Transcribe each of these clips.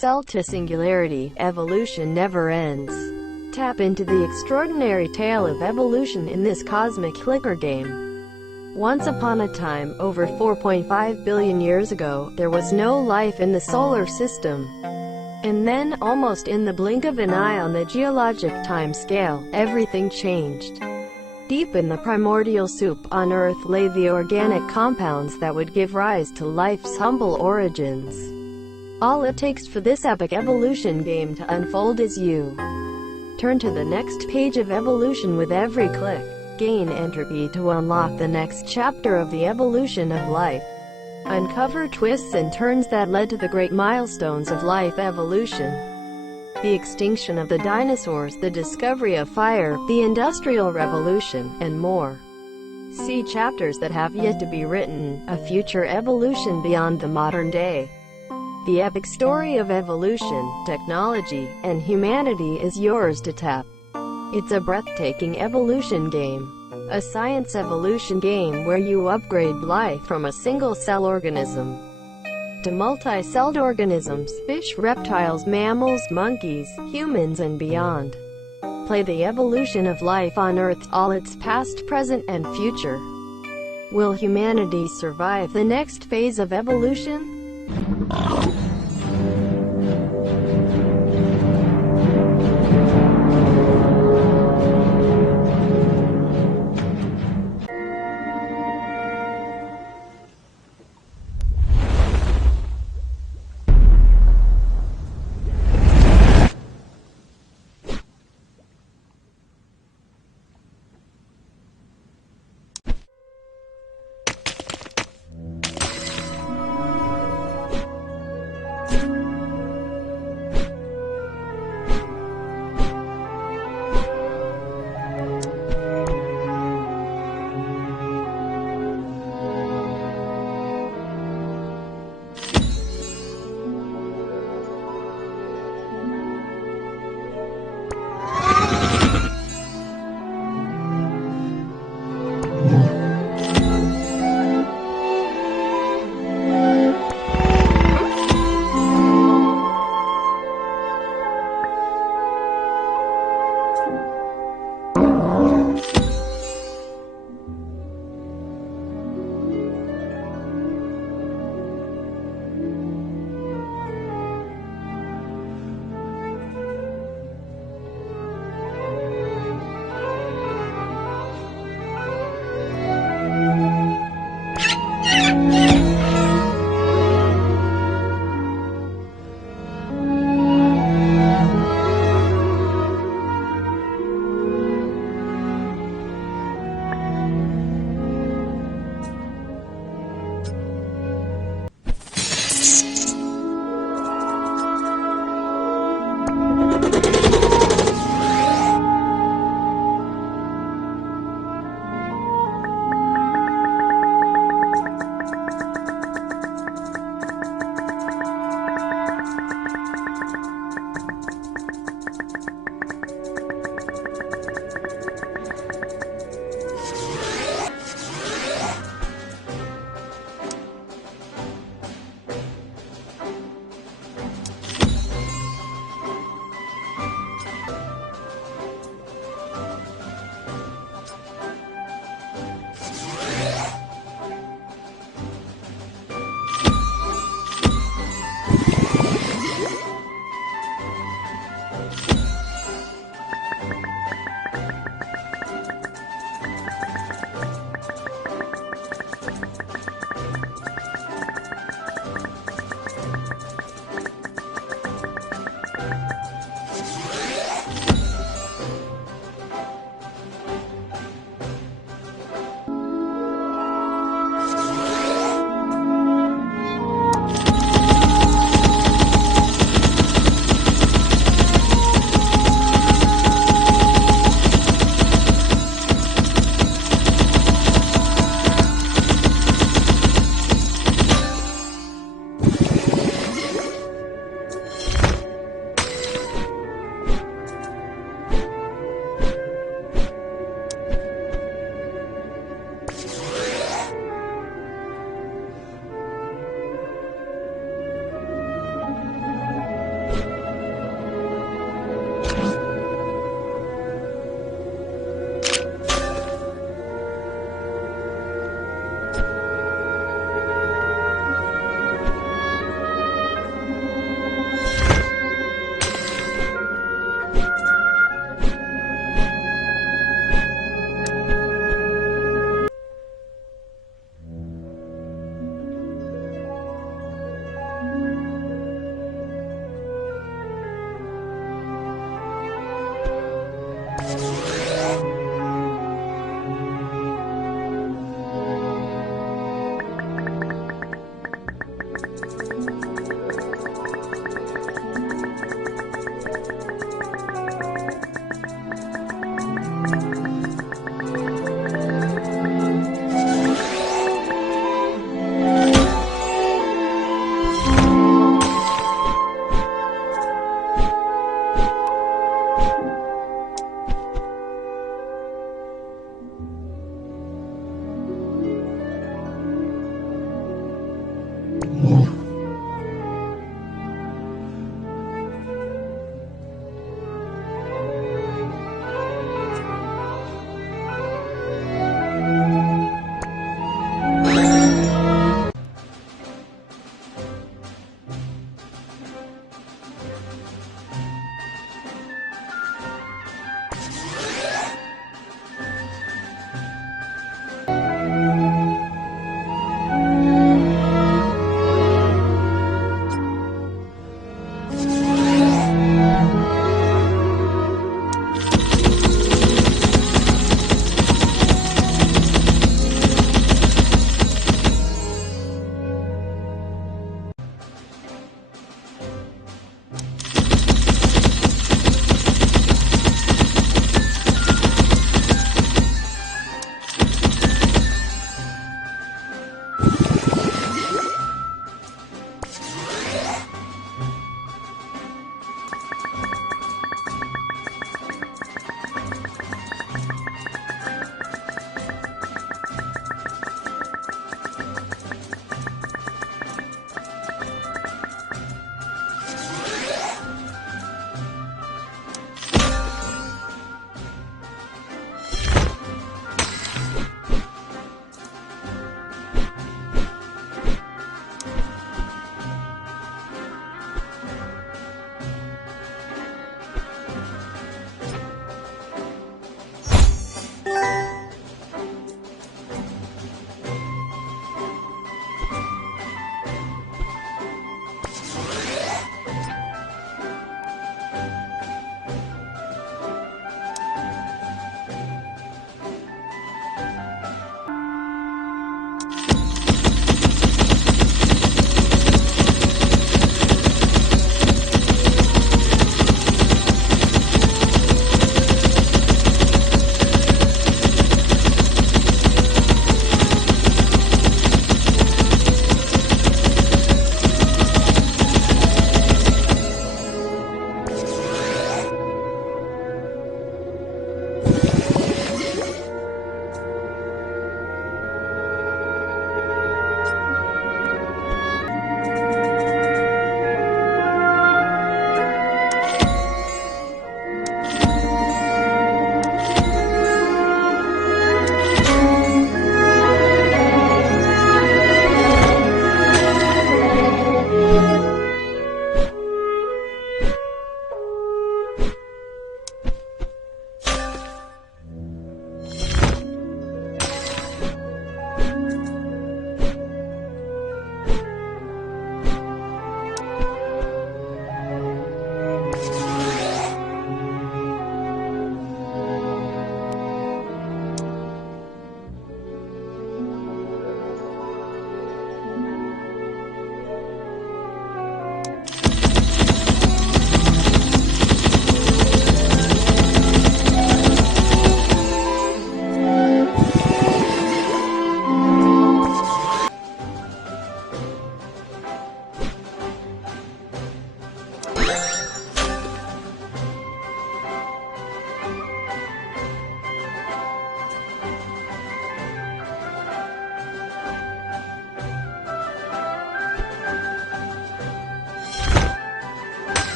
Cell to singularity, evolution never ends. Tap into the extraordinary tale of evolution in this cosmic clicker game. Once upon a time, over 4.5 billion years ago, there was no life in the solar system. And then, almost in the blink of an eye on the geologic time scale, everything changed. Deep in the primordial soup on Earth lay the organic compounds that would give rise to life's humble origins. All it takes for this epic evolution game to unfold is you. Turn to the next page of evolution with every click. Gain entropy to unlock the next chapter of the evolution of life. Uncover twists and turns that led to the great milestones of life evolution. The extinction of the dinosaurs, the discovery of fire, the Industrial Revolution, and more. See chapters that have yet to be written, a future evolution beyond the modern day. The epic story of evolution, technology, and humanity is yours to tap. It's a breathtaking evolution game. A science evolution game where you upgrade life from a single-cell organism to multi-celled organisms, fish, reptiles, mammals, monkeys, humans, and beyond. Play the evolution of life on Earth, all its past, present, and future. Will humanity survive the next phase of evolution?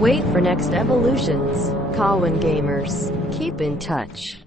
Wait for next evolutions. Cowan Gamers. Keep in touch.